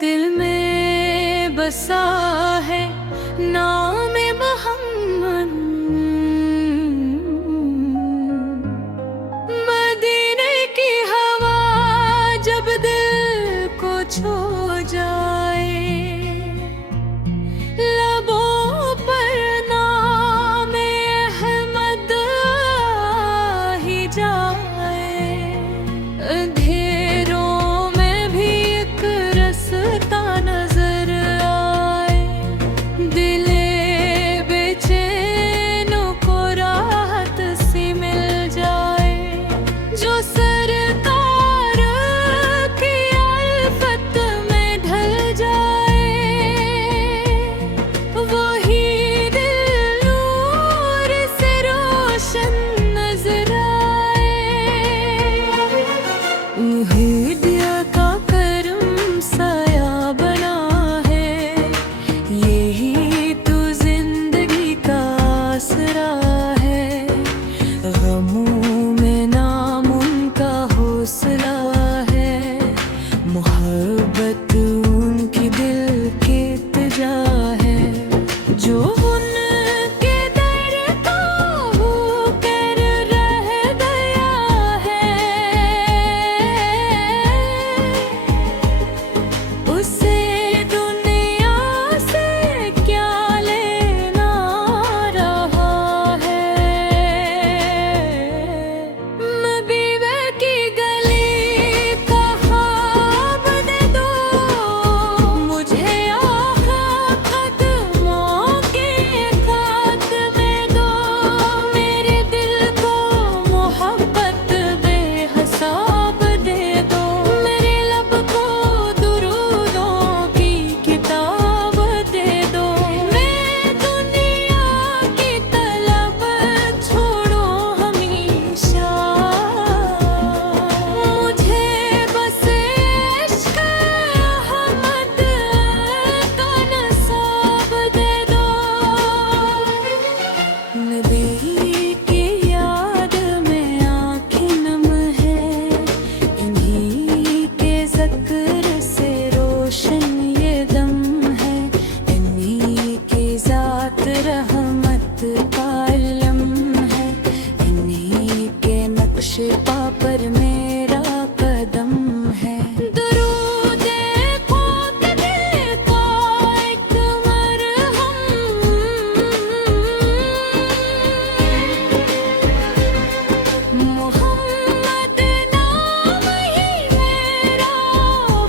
दिल में बसा है नाम मोहम्मद, मदीने की हवा जब दिल को छू जाए, लबों पर नाम अहमद आ ही जाए। अंधेरों में भी एक रास्ता नजर आए, दिले बेचैनों को राहत सी मिल जाए। जो सरकार की अल्फत में ढल जाए, वही दिल नूर से रोशन नजर आए। मुहिदिया का करम साया बना है, यही तो जिंदगी का आसरा है। गमों में नाम उनका हौसला है, मोहब्बत उनकी दिल की इत्जा है। जो उनके दर का होकर रह गया है, उसे दुनिया से क्या लेना रहा है। मदीने की गली का ख्वाब दे दो मुझे, आका कदमों के खात्मे दो। मेरे दिल को मोहब्बत बेहिसाब दे दो, मेरे लब को दुरूदों की किताब दे दो। मैं दुनिया की तलब छोड़ो हमेशा, मुझे बस इश्क अहमद का नसाब दे दो। नबी की याद में आँखें नम है, इन्हीं के ज़िक्र से रोशन ये दम है। इन्हीं की ज़ात रहमत का इल्म है, इन्हीं के नक्श पा पर मेरा कदम है। दुरूद पाक दिल का एक मरहम, मोहम्मद नाम ही मेरा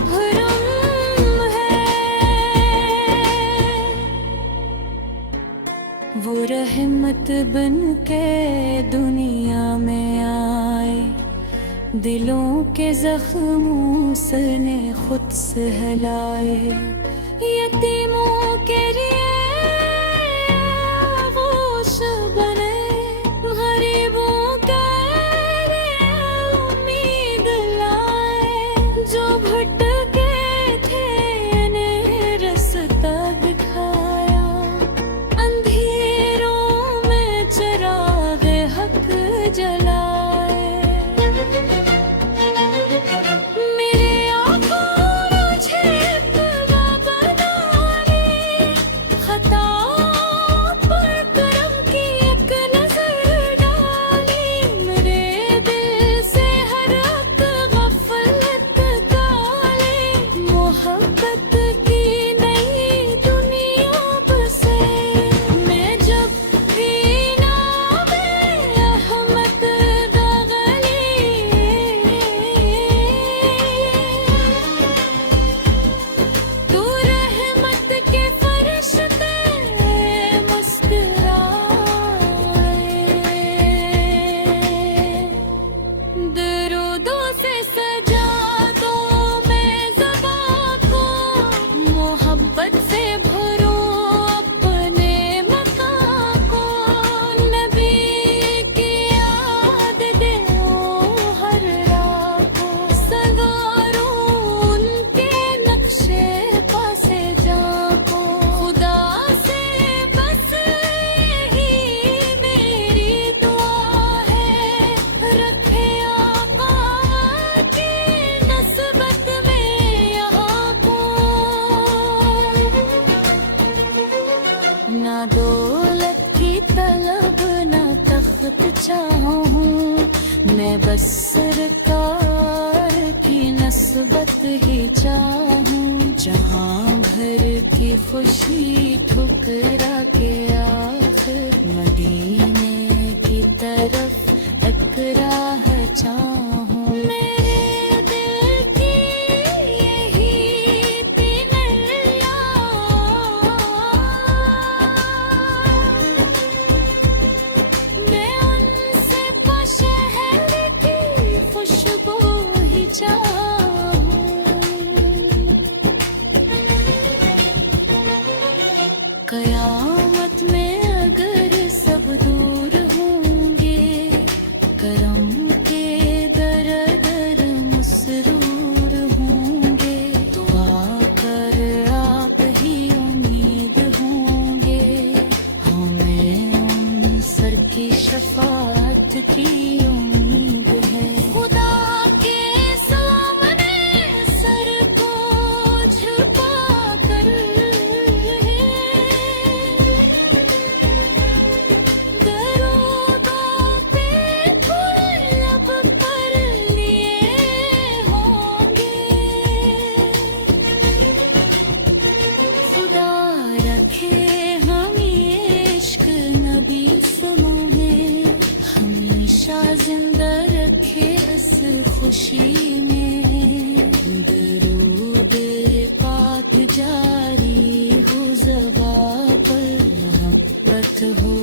भरम है। वो रहमत बन के दुनिया में आए, दिलों के जख्मों से ने खुद से हलाए। यतीमों के लिए आगोश बने, गरीबों के लिए उम्मीद लाए। जो भटके थे इन्हें रास्ता दिखाया, अंधेरों में चिराग हक जलाए। मेरे आका मुझे इत्तबा बनाने, ना दौलत की तलब ना तख्त चाहूं, मैं बस सरकार की नस्बत ही चाहूं। जहां भर की खुशी ठुकरा के आखिर मदीने की तरफ एक राह चाहूं। मेरे दिल की यही तिनैया, मैं उनसे शहर की खुशबू ही चाहूं। कयामत में अगर सब दूर होंगे, करम के दर दर मसरूर होंगे, दुआ कर आप ही उम्मीद होंगे, हमें उन सर की शफाअत की उम्मीद है। खुदा के सामने सर को झुका कर दरूदों पे फूल लब पर लिए होंगे। खुदा रखे हम ये इश्क नबी समूहे, हमेशा जिंदा रखे इस खुशी में। दरूद पाक जारी हो ज़बां पर, मोहब्बत हो